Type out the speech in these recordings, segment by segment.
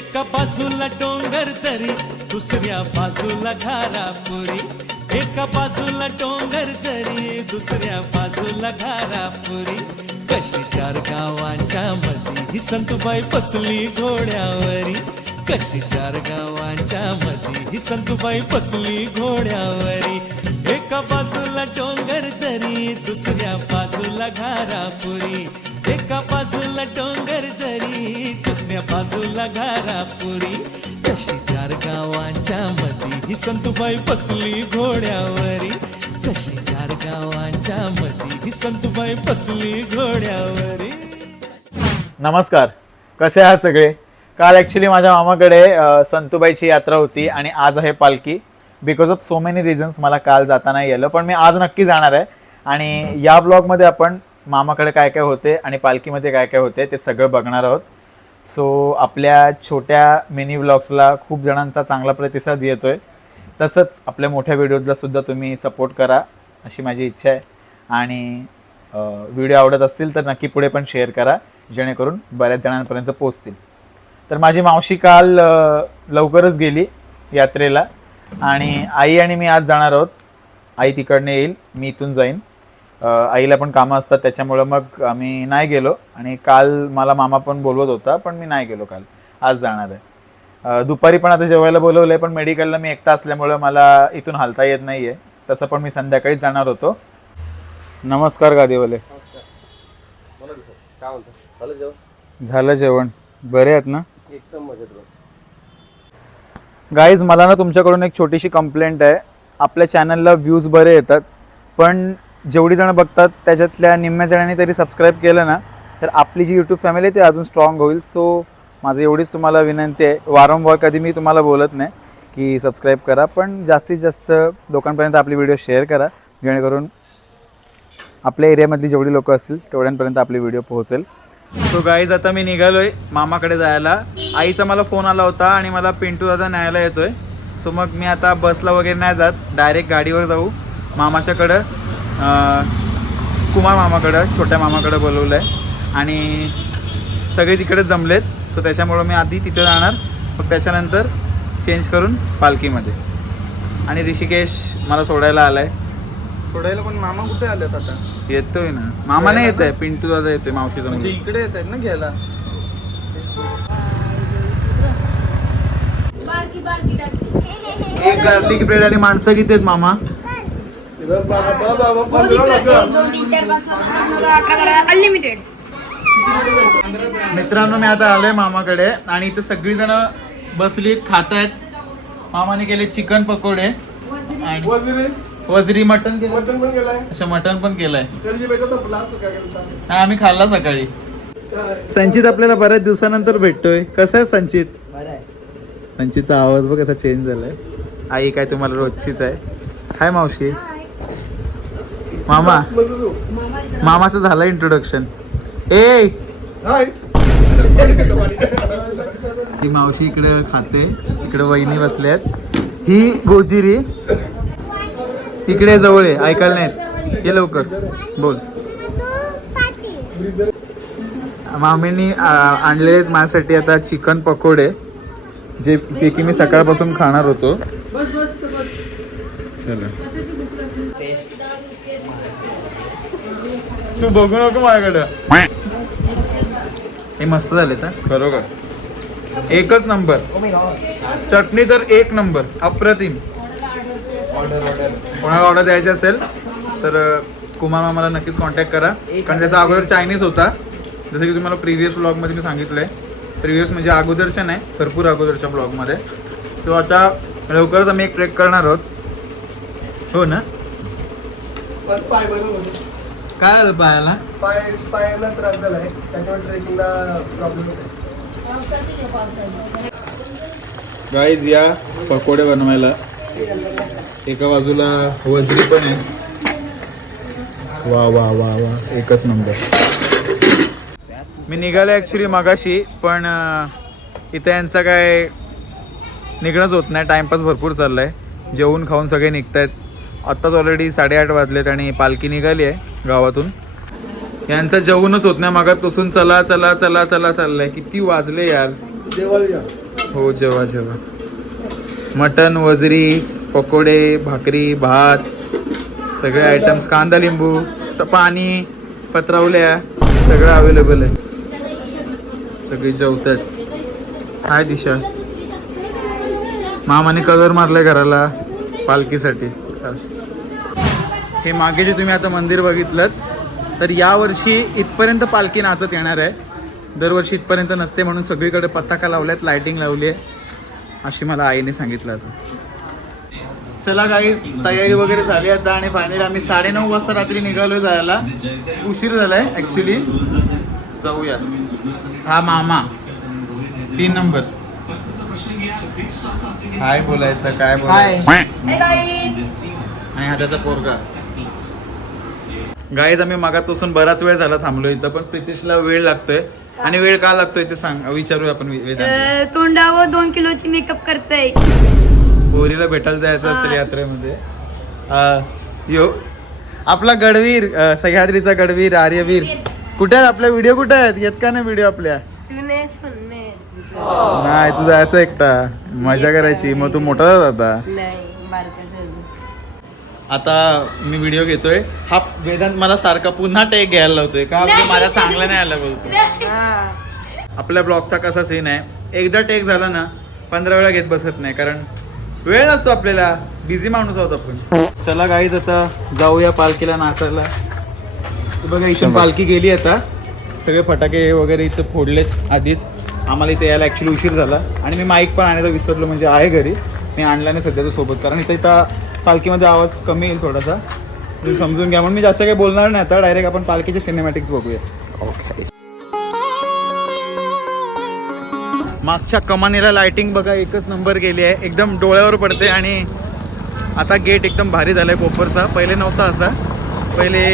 एका बाजूला डोंगर तरी दुसऱ्या बाजूला घारापुरी. एका बाजूला डोंगर तरी दुसऱ्या बाजूला घारापुरी. कशी चार गावांच्या मधी ही संतुबाई बसली घोड्यावरी. कशी चार गावांच्या मधी ही संतुबाई बसली घोड्यावरी. एका बाजूला डोंगर तरी दुसऱ्या बाजूला घारापुरी. एका बाजूला डोंगर तरी दुसऱ्या बाजूला घारापुरी. कशी चार गावांच्या मध्ये ही संतुबाई बसली घोड्यावरी. कशी चार गावांच्या मध्ये ही संतुबाई बसली घोड्यावरी. नमस्कार. कसे आहात सगळे? काल ॲक्च्युली माझ्या मामाकडे संतुबाईची यात्रा होती आणि आज आहे पालखी. Because of so many reasons मला काल जाता नाही आलं पण मी आज नक्की जाणार आहे. आणि या ब्लॉगमध्ये आपण मामाकडे काय काय होते आणि पालखीमध्ये काय काय होते ते सगळं बघणार आहोत. सो आपल्या छोट्या मिनी व्लॉग्सला खूप जणांचा चांगला प्रतिसाद येतो आहे तसंच आपल्या मोठ्या व्हिडिओजला सुद्धा तुम्ही सपोर्ट करा अशी माझी इच्छा आहे. आणि व्हिडिओ आवडत असतील तर नक्की पुढे पण शेअर करा जेणेकरून बऱ्याच जणांपर्यंत पोचतील तर माझी मावशी काल लवकरच गेली यात्रेला. आणि आई आणि मी आज जाणार आहोत. आई तिकडनं येईल मी इथून जाईन. आईला पण कामं असतात त्याच्यामुळं मग आम्ही नाही गेलो. आणि काल मला मामा पण बोलवत होता पण मी नाही गेलो काल. आज जाणार आहे. दुपारी पण आता जेवायला बोलवलं आहे पण मेडिकलला मी एकटा असल्यामुळं मला इथून हालता येत नाही आहे तसं पण मी संध्याकाळीच जाणार होतो. नमस्कार गादीवाले. झालं जेवण? बरे आहेत ना? एकदम मजेत गाईज मला ना तुमच्याकडून एक छोटीशी कंप्लेंट आहे. आपल्या चॅनलला व्ह्यूज बरे येतात पण जेवढी जणं बघतात त्याच्यातल्या निम्म्या जणांनी तरी सबस्क्राईब केलं ना तर आपली जी यूट्यूब फॅमिली आहे ती अजून स्ट्रॉंग होईल. सो माझं एवढीच तुम्हाला विनंती आहे. वारंवार कधी मी तुम्हाला बोलत नाही की सबस्क्राईब करा पण जास्तीत जास्त लोकांपर्यंत आपली व्हिडिओ शेअर करा. जेणेकरून आपल्या एरियामधली जेवढी लोकं असतील तेवढ्यांपर्यंत आपली व्हिडिओ पोहोचेल. सो गाईज आता मी निघालोय मामाकडे जायला. आईचा मला फोन आला होता आणि मला पिंटू दादा न्यायला येतोय. सो मग मी आता बसला वगैरे नाही जात. डायरेक्ट गाडीवर जाऊ मामाच्याकडं. कुमार मामाकडं छोट्या मामाकडं बोलवलं आहे आणि सगळे तिकडेच जमलेत सो त्याच्यामुळं मी आधी तिथे जाणार मग त्याच्यानंतर चेंज करून पालखीमध्ये. आणि ऋषिकेश मला सोडायला आलाय. सोडायला पण मामा कुठे आलेत आता? येतोय ना. मामा नाही येत आहे पिंटू दादा येतोय मावशीचा म्हणजे. इकडे येत आहेत ना घ्यायला. एक गार्लिक ब्रेड आणि माणसं किती आहेत मामा. अनलिमिटेड मित्रांनो मी आता आलोय मामाकडे आणि इथं सगळी जण बसली खात आहेत मामाने केले चिकन पकोडे. आणि वजरे. वजरी मटन केलं मटण पण गेलाय अच्छा मटन पण केलंय. हा आम्ही खाल्ला सकाळी. संचित आपल्याला बऱ्याच दिवसानंतर भेटतोय. कसं आहे संचित? संचितचा आवाज बघ कसा चेंज झालाय. आई काय तुम्हाला रोजचीच आहे. हाय मावशी. मामा. तू मामाचं झालं इंट्रोडक्शन ए! ही मावशी इकडे खाते. इकडे वहिनी बसल्यात ही गोजिरी. इकडे जवळ आहे ऐकायला नाहीत. ये लवकर. बोल. मामींनी आणलेले आहेत माझ्यासाठी आता चिकन पकोडे जे जे की मी सकाळपासून खाणार होतो. चला. तू बघू नको माझ्याकडं. हे मस्त झाले तर खरोखर. एकच नंबर. चटणी तर एक नंबर अप्रतिम. कोणाला ऑर्डर द्यायची असेल तर कुमार मामाला नक्कीच कॉन्टॅक्ट करा. कारण त्याचा अगोदर चायनीज होता. जसं की तुम्हाला प्रिव्हियस ब्लॉगमध्ये मी सांगितलं आहे प्रिव्हियस म्हणजे अगोदरच्या नाही भरपूर अगोदरच्या ब्लॉगमध्ये तो आता लवकरच आम्ही एक ट्रेक करणार आहोत. हो ना? काय झालं पायाला? पाय पायाला त्रास झालाय. त्याच्यावर ट्रेकिंगला प्रॉब्लेम होत गाईज या पकोडे बनवायला. एका बाजूला वजरी पण आहे. वा वा वा वा. एकच नंबर मी निघालो ॲक्च्युली मगाशी पण अं, इथं यांचा काय निघणंच होत नाही. टाईमपास भरपूर चालला आहे जेवून खाऊन सगळे निघत आहेत आत्ताच ऑलरेडी साडेआठ वाजलेत आणि पालखी निघाली आहे गावातून. यांचं जेवणच होत नाही मगापासून चला चला चला चला चाललंय. किती वाजले यार? हो जेवा जेवा. मटन वजरी पकोडे भाकरी भात सगळे आयटम्स कांदा लिंबू पाणी पत्रावल्या सगळं अवेलेबल आहे. सगळी जेवतात. काय दिशा. मामाने कलर मारलाय घराला पालखीसाठी. खास हे मागे जे तुम्ही आता मंदिर बघितलं तर यावर्षी इथपर्यंत पालखी नाचत येणार आहे. दरवर्षी इथपर्यंत नसते म्हणून सगळीकडे पताका लावल्यात लाइटिंग लावली आहे. अशी मला आईने सांगितलं आता. चला काही तयारी वगैरे झाली आता आणि फायनली आम्ही साडेनऊ वाजता रात्री निघालोय जायला. उशीर झालाय ऍक्च्युली जाऊया. हा मामा. तीन नंबर काय बोलायचं? काय guys. आणि हा त्याचा पोरगा. गाईज आम्ही मागापासून बराच वेळ झाला थांबलो इथं पण प्रितेशला वेळ लागतोय. आणि वेळ का लागतोय ते सांग विचारूया आपण वे- वेदांतला. अं, तोंडावर दोन किलोची मेकअप करताय. पोरीला भेटायला जायचं असेल यात्रेमध्ये. हा, यो. आपला गडवीर अं, सह्याद्रीचा गडवीर आर्यवीर. कुठे आहेत आपल्या व्हिडिओ कुठे आहेत? येत का नाही व्हिडिओ आपल्या? नाही तू जायचं एकटा. मजा करायची. मग तू मोठा झाला आता. आता मी व्हिडिओ घेतोय. हा वेदांत मला सारखा पुन्हा टेक घ्यायला लावतोय का? माझ्या चांगला नाही आला बोलतो आपल्या ब्लॉगचा कसा सीन आहे? एकदा टेक झाला ना पंधरा वेळा घेत बसत नाही कारण वेळ नसतो आपल्याला. बिझी माणूस आहोत आपण. चला गाईज आता जाऊया पालखीला नाचायला. बघा इथून पालखी गेली आता. सगळे फटाके वगैरे इथं फोडलेत आधीच. आम्हाला इथे यायला ॲक्च्युली उशीर झाला. आणि मी माईक पण आणायचा विसरलो म्हणजे आहे घरी. मी आणला नाही सध्या तो सोबत कारण इथं इथं पालखीमध्ये आवाज कमी येईल थोडासा. तुम्ही समजून घ्या. म्हणून मी जास्त काही बोलणार नाही आता. डायरेक्ट आपण पालखीचे सिनेमॅटिक्स बघूया. मागच्या कमानीला लाइटिंग बघा एकच नंबर गेली आहे. एकदम डोळ्यावर पडते आणि आता गेट एकदम भारी झालाय कोपरचा. पहिले नव्हता असा. पहिले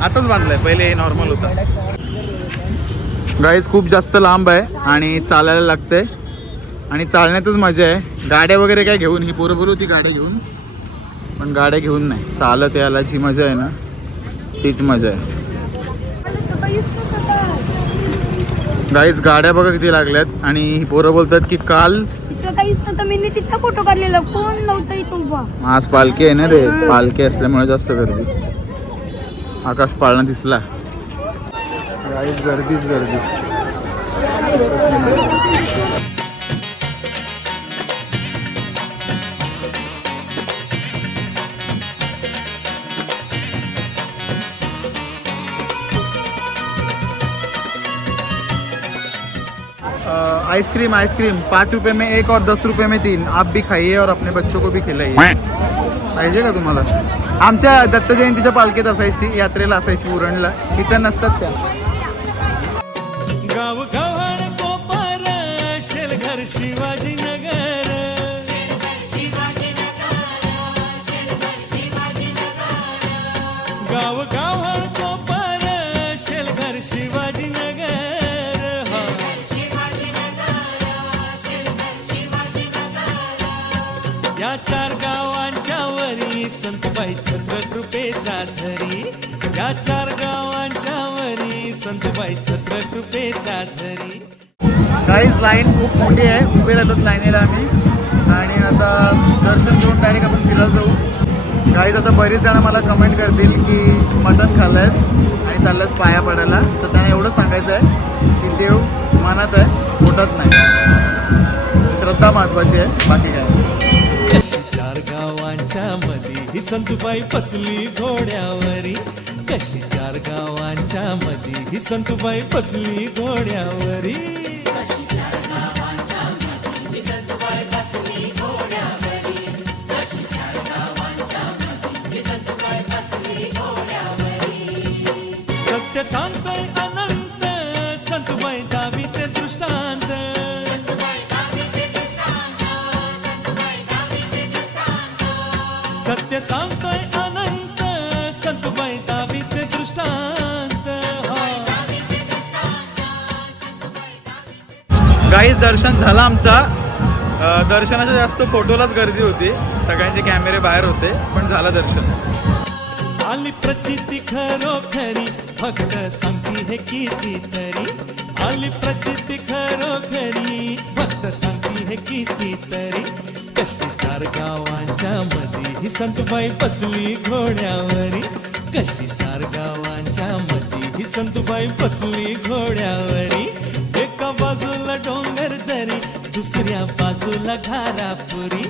आताच बांधलाय. पहिले नॉर्मल होता. गाईज खूप जास्त लांब आहे आणि चालायला लागतंय. आणि चालण्यातच मजा आहे. गाड्या वगैरे काय घेऊन ही बरोबर होती गाड्या घेऊन. पण गाड्या घेऊन नाही. चालत यायला जी मजा आहे ना? तीच मजा आहे. गाईज गाड्या बघा किती लागल्यात आणि ही पोरं बोलतात की काल तिथं काहीच नव्हतं मी तिथं फोटो काढलेला. कोण नव्हतं इथं उभा? आज पालखी आहे ना रे? पालखी असल्यामुळे जास्त गर्दी. आकाश पाळणा दिसला. गाईज गर्दीच गर्दी. Ice cream ice cream. पाच रुपये में एक और दस रुपये में तीन। आप भी खाइए और अपने बच्चों को भी खिलाइए। पाहिजे का तुम्हाला? आमच्या दत्त जयंतीच्या पालखीत असायची यात्रेला असायची उरणला. इथं नसतात त्या. संतबाई छत्रकृपेचा धरी या चार गावांच्या वरी संतबाई छत्रकृपेचा धरी काहीच लाईन खूप मोठी आहे. उभे राहतात लाईनीला आम्ही. आणि आता दर्शन घेऊन डायरेक्ट आपण फिरायला जाऊ. काहीच आता बरीच जण मला कमेंट करतील की मटण खाल्लंस आणि चाललंस पाया पडायला. तर त्यांना एवढं सांगायचं आहे की देव मनात आहे पोटात नाही. श्रद्धा महत्त्वाची आहे. बाकी काय? चार गावांच्या मध्ये ही संतुबाई फसली घोड्यावरी. कशी चार गावांच्या मध्ये ही संतुबाई फसली घोड्यावरी. दर्शन झालं आमचा. दर्शनाच्या जास्त फोटोलाच गर्दी होती. सगळ्यांचे कॅमेरे बाहेर होते पण झालं दर्शन. आली प्रचिती खरोखरी फक्त सांगती हे किती तरी आली प्रचिती खरोखरी भक्त सांगती हे किती तरी कशी चार गावांच्या मधी ही संतबाई बसली घोड्यावरी. कशी चार गावांच्या मधी ही संतबाई बसली घोड्यावरी. बाजूला डोंगर दरी दुसऱ्या बाजूला घारापुरी.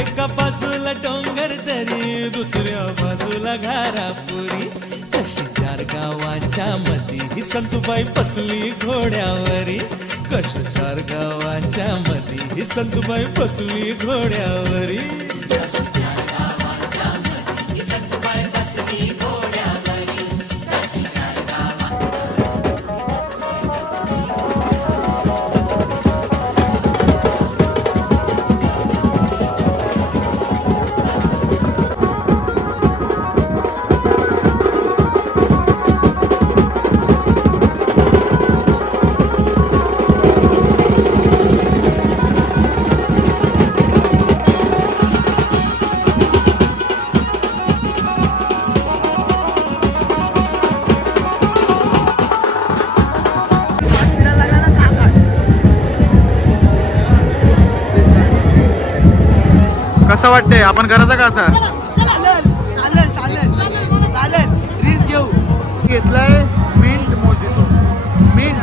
एका बाजूला डोंगर दरी दुसऱ्या बाजूला घारापुरी. कशी चार गावांच्या मध्ये ही संतुबाई बसली घोड्यावरी. कशी चार गावांच्या मध्ये ही संतुबाई बसली घोड्यावरी. कसं वाटतंय? आपण करायचं का असं? चला चालेल चालेल चालेल. रिस्क घेऊ. घेतलाय मिंट मोजितो. मिंट.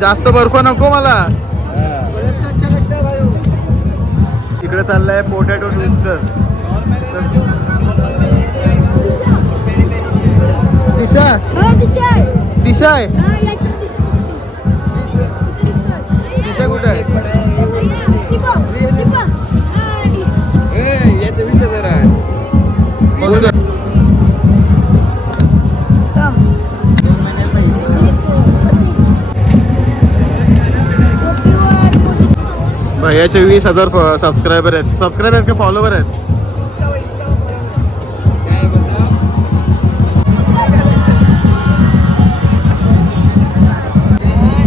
जास्त बर्फ नको मला. इकडे चाललाय पोटॅटो ट्विस्टर दिशा? हा, दिशा आहे. दिशा याची कुठे आहे. भैयाचे वीस हजार सबस्क्रायबर आहेत. सबस्क्रायबर आहेत का फॉलोवर आहेत?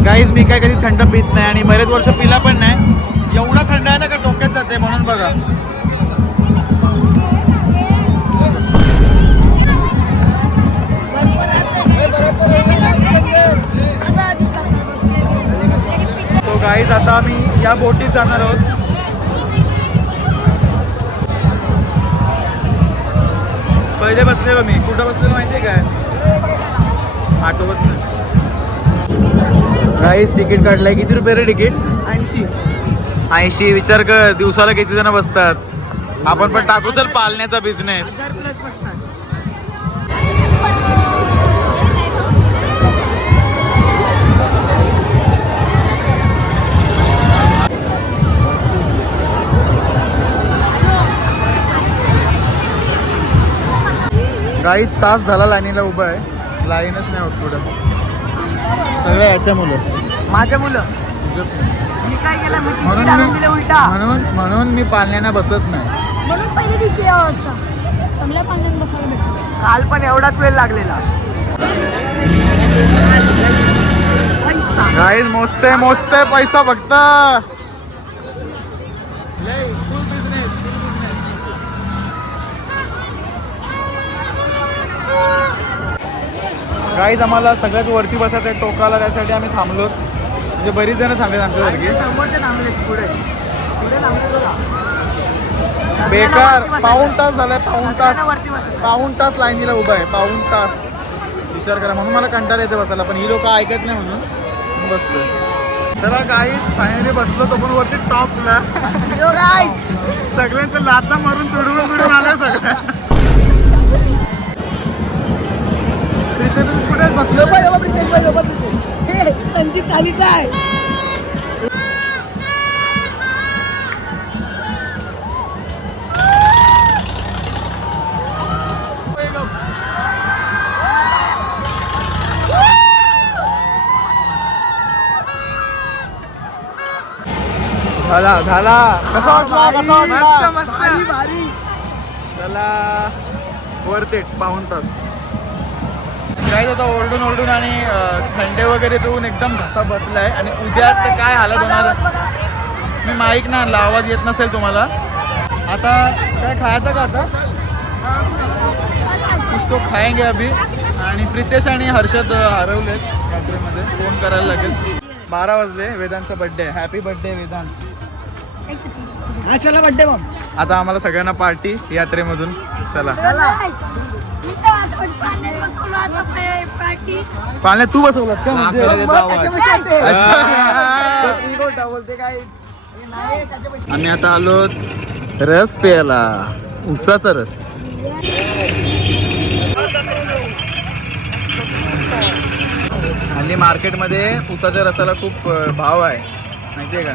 काहीच मी काय कधी थंड पित नाही आणि बरेच वर्ष पिला पण नाही. एवढा थंड आहे ना का डोक्यात जाते म्हणून बघा. सो गाईज आता आम्ही या बोटीत जाणार आहोत. पहिले बसलेलो मी. कुठं बसलेलो आहे काय? आठवत नाही. गाईज तिकीट काढलंय किती रुपये रे तिकीट? ऐंशी. ऐंशी. विचार कर दिवसाला किती जण बसतात? आपण पण टाकू चल पालण्याचा बिझनेस गाईज तास झाला लाईनीला उभा आहे. लाईनच नाही होत पुढं. सगळं याच्या मुलं. माझ्या मुलं. तुझ्याच मुलं. मी काय केलं? मी म्हणून आणून मी- दिले उलटा. म्हणून म्हणून मी पालण्याने बसत नाही. म्हणून पहिल्या दिवशी यावाचा चांगल्या पाण्यात बसायला भेटतो. काल पण एवढाच वेळ लागलेला. गाईज मोजते मोजते पैसा फक्त. गाईज आम्हाला सगळ्यात वरती बसायचं आहे टोकाला त्यासाठी आम्ही थांबलो. म्हणजे बरीच जण थांबले आमच्यासारखी बघा बेकार. पाऊन तास झालाय पाऊन तास. पाऊन तास लाईनीला उभा आहे पाऊन तास. विचार करा म्हणून मला कंटाळा येते बसायला पण ही लोक ऐकत नाही म्हणून बसतोय. चला काही फायनली बसलो तो पण वरती टॉपला Yo guys, सगळ्यांचं लाता मारून तुडवून तुडवून आलं सगळं संजीत चालीचा आहे झाला झाला. कसा वाटला? कसा वाटला? भारी भारी. चला. वरती पाऊन तास. काय आता ओरडून ओरडून आणि थंडे वगैरे पिऊन एकदम घसा बसलाय. आणि उद्या तर काय हालत होणार? मी माईक ना आणला आवाज येत नसेल तुम्हाला. आता काय खायचं का आता? कुछ तो खाएंगे अभी. आणि प्रितेश आणि हर्षद हरवलेत यात्रेमध्ये फोन करायला लागेल. बारा वाजले वेदांचा बर्थडे हॅपी बर्थडे वेदांत. हा चला बड्डे मग आता आम्हाला सगळ्यांना पार्टी यात्रेमधून. चला. पार्टी पाळण्यात तू बसवलास का? म्हणजे आम्ही आता आलो रस प्यायला. उसाचा रस. हल्ली मार्केटमध्ये उसाच्या रसाला खूप भाव आहे. माहितीये का?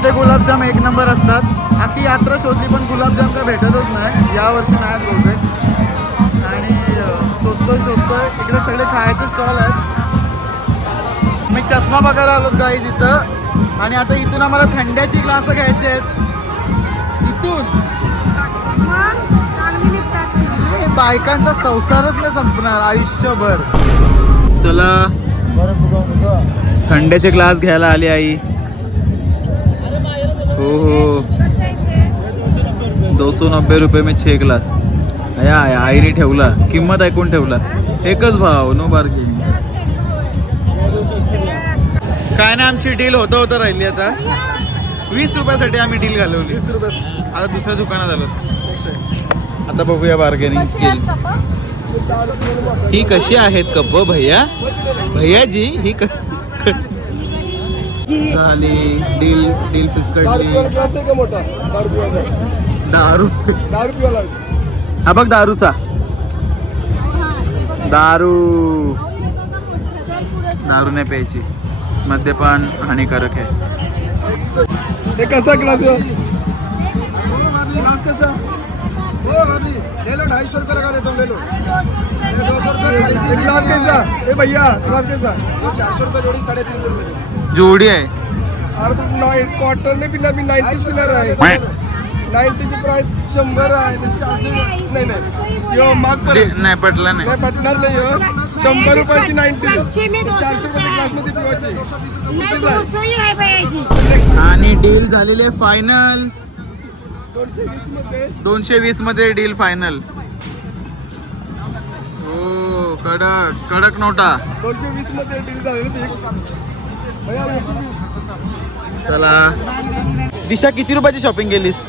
यात्रेतले गुलाबजाम एक नंबर असतात. आखी यात्रा शोधली पण गुलाबजाम काय भेटतच नाही. यावर्षी नाही बहुतेक आणि शोधतोय शोधतोय. इकडे सगळे खायचे स्टॉल आहेत. मी चष्मा बघायला आलो गाई तिथं. आणि आता इथून आम्हाला थंड्याची ग्लास घ्यायचे आहेत. इथून? हे बायकांचा संसारच नाही संपणार. आयुष्यभर. चला. थंड्याचे ग्लास घ्यायला आली आई. हो हो दो सौ नब्बे रुपये में छे ग्लास. अया आया आईने ठेवला. किंमत ऐकून ठेवला. एकच भाव नो बार्गेनिंग काय ना आमची डील होतं होतं राहिली आता. वीस रुपयासाठी आम्ही डील घालवली. वीस रुपये आता दुसऱ्या दुकानात आलो. आता बघूया बार्गेनिंग स्किल ही कशी आहेत कप भैया? भैया जी ही क- झाली डील डील दारू मोठा? दारू पिवाला हा बघ दारूचा. दारू. दारू नाही प्यायची. मद्यपान हानिकारक आहे. हे कसा ग्लास ग्लास कसा? हो भाभी ले लो ढाई सौ रुपये लगा देता हूँ ले लो ये दो सौ रुपये खरीदी ग्लास कैसा? ए भैया ग्लास कैसा? ये चार सौ रुपये जोड़ी साढ़े तीन सौ रुपये. जोडी आहे. अरे क्वार्टर ने पिला मी नाईन्टी पिलर आहे. नाईन्टीची प्राइस शंभर आहे चारशे नाही नाही. यो माग परत. नाही पटलं नाही. काय पटणार नाही हो शंभर रुपयाची नाईन्टी चारशे पिवायची नहीं ही है आणि डील झालेली आहे फायनल दोनशे वीसमध्ये दोनशे वीसमध्ये डील फायनल हो कडक कडक नोटा. दोनशे वीसमध्ये डील. चला. दिशा किती रुपयाची शॉपिंग केलीस?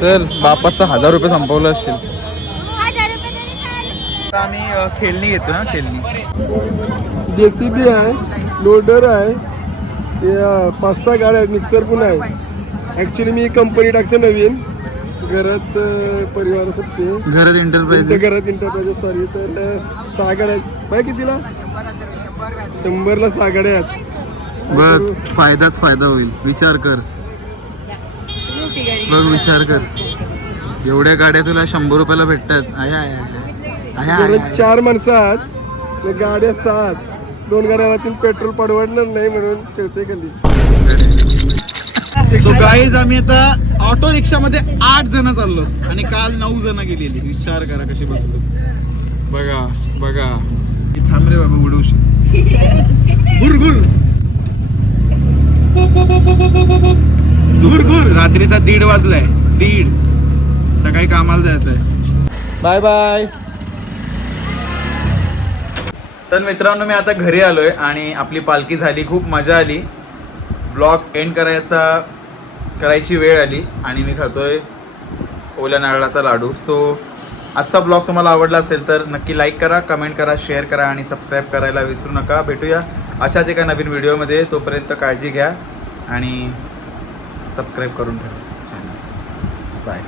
चल बापाचा हजार रुपये संपवलं. आता आम्ही खेळणी घेतो ना खेळणी. जेसीबी आहे लोडर आहे हे, पाच सहा गाड्या आहेत मिक्सर पण आहे. ऍक्च्युली मी कंपनी टाकते नवीन. घरात परिवार फक्त घरात ते एंटरप्राइजेस घरात इंटरप्राइजेस सॉरी तर सहा गाड्या आहेत. माहिती कितीला शंभरला सहा गाड्या आहेत? बघ फायदाच फायदा होईल. विचार कर. बघ विचार कर. एवढ्या गाड्या तुला शंभर रुपयाला भेटतात. आय आय. चार माणसं आहात. गाड्या सात. दोन गाड्या राहतील. पेट्रोल परवडणार नाही म्हणून ठेवते खाली. सो गाईज आम्ही आता ऑटो रिक्षामध्ये आठ जण चाललो. आणि काल नऊ जण गेलेली. विचार करा कशी बसलो. बघा बघा. ही थांब रे बाबा उडवशी गुर गुर. गुर गुर. रात्रीचा दीड वाजलाय. दीड. सकाळी कामाला जायचंय. बाय बाय तर मित्रांनो मी आता घरी आलोय आणि आपली पालखी झाली. खूप मजा आली. ब्लॉग एंड करायचा करायची वेळ आली आणि मी खातोय ओल्या नारळाचा लाडू. सो आजचा ब्लॉग तुम्हाला आवडला असेल तर नक्की लाईक करा कमेंट करा शेअर करा आणि सबस्क्राईब करायला विसरू नका. भेटूया अशाच एका नवीन व्हिडिओमध्ये तोपर्यंत काळजी घ्या आणि सबस्क्राईब करून ठेवा. बाय